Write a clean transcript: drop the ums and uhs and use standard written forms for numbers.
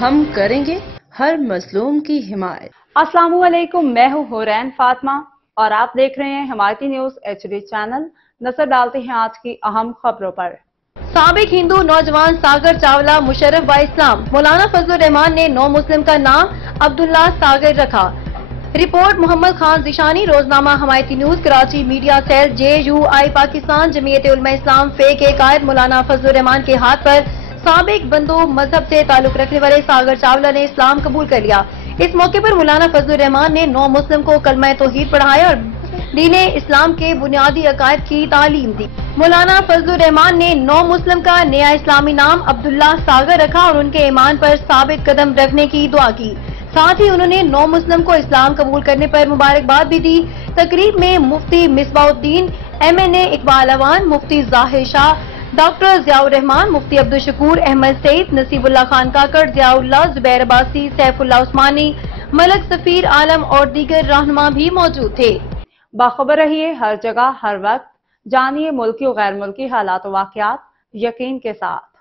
ہم کریں گے ہر مظلوم کی حمایت۔ السلام علیکم، میں ہوں حورین فاطمہ اور آپ دیکھ رہے ہیں حمایتی نیوز HD چینل۔ نظر ڈالتے ہیں آج کی اہم خبروں پر۔ سابق ہندو نوجوان ساگر چاولہ مشرف با اسلام مولانا فضل الرحمان نے نو مسلم کا نام عبداللہ ساگر رکھا۔ رپورٹ محمد خان ذیشانی، روزنامہ Himayati news, Karachi. Media cell JUI Pakistan Jamiat Ulema Islam فے کے قائد مولانا فضل الرحمان کے ہاتھ پر سابق بندو مذہب سے تعلق رکھنے والے ساگر چاولہ نے اسلام قبول کر لیا۔ اس موقع پر مولانا فضل الرحمان نے نو مسلم کو کلمہ توحید پڑھایا اور دین اسلام کے بنیادی عقائد کی تعلیم دی۔ مولانا فضل الرحمان نے نو مسلم کا نیا اسلامی نام عبداللہ ساگر رکھا اور ان کے ایمان پر ثابت قدم رکھنے کی دعا کی۔ ساتھ ہی انہوں نے نو مسلم کو اسلام قبول کرنے پر مبارکباد بھی دی۔ تقریب میں مفتی مصباح الدین MNA اقبال اوان، مفتی ظاہر شاہ، ڈاکٹر ضیاء الرحمان، مفتی عبدالشکور احمد سعید، نصیب اللہ خان کاکڑ، ضیاء اللہ، زبیر عباسی، سیف اللہ عثمانی، ملک سفیر عالم اور دیگر رہنما بھی موجود تھے۔ باخبر رہیے ہر جگہ ہر وقت، جانیے ملکی و غیر ملکی حالات و واقعات یقین کے ساتھ۔